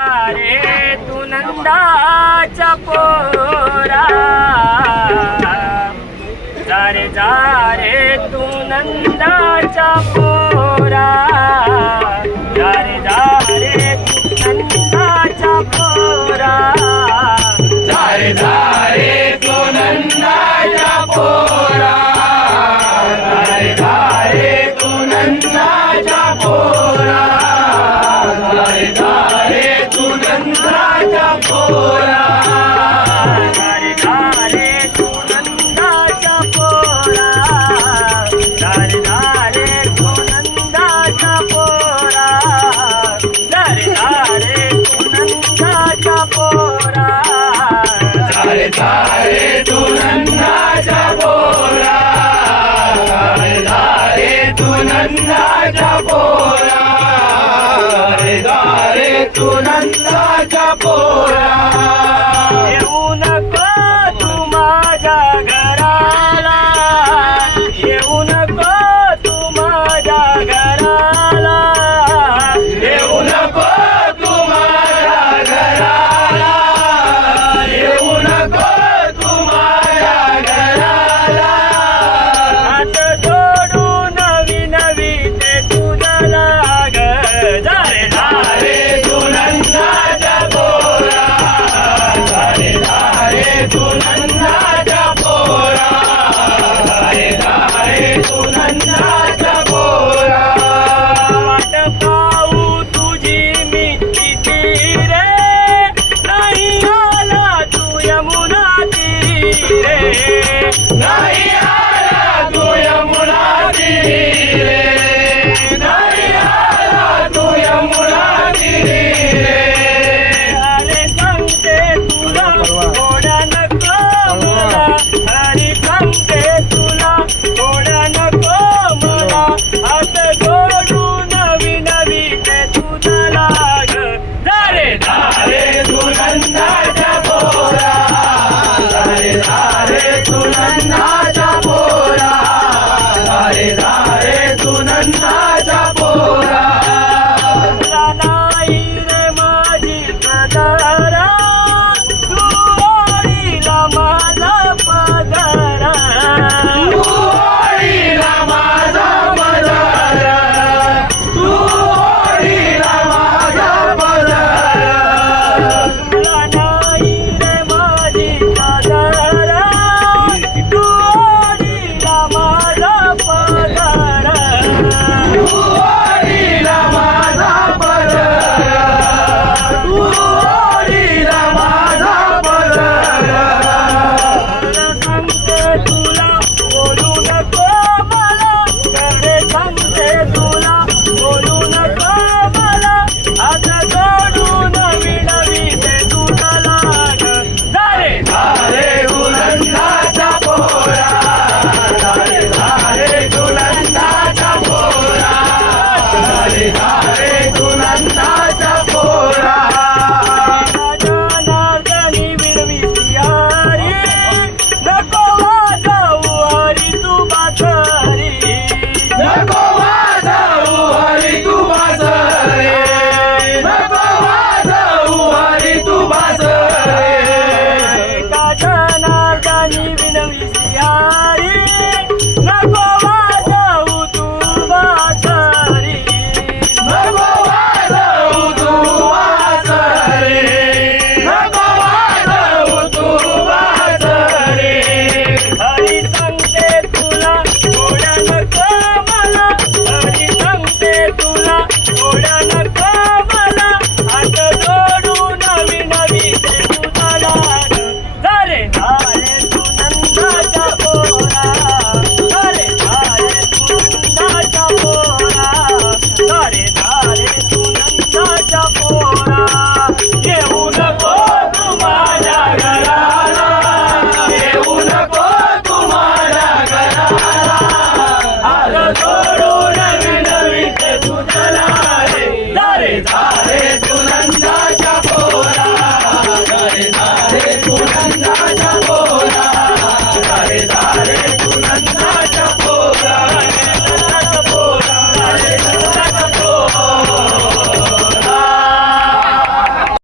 अरे तू नंदाचा पोरा जा रे तू नंदाचा पोरा जा रे तू नंदाचा पोरा जा रे तू नंदाचा पोरा जा रे तू नंदाचा पोरा जा रे तू नंदाचा पोरा रे तू नंदाचा पोरा रे तू नंदाचा पोरा रे तू नंदाचा पोरा येऊ नको तू माझ्या घराला येऊ नको तू माझ्या घराला येऊ नको तू माझ्या घराला येऊ नको तू माझ्या घराला हात जोडून नवी ते तुझ्या लाग जा रे तू नंदाचा पोरा रे तू नंदाचा पोरा रे तू नंदाचा पोरा वाट पाहू तुझी मी किती रे नाही आला तू यमुना तीरे नाही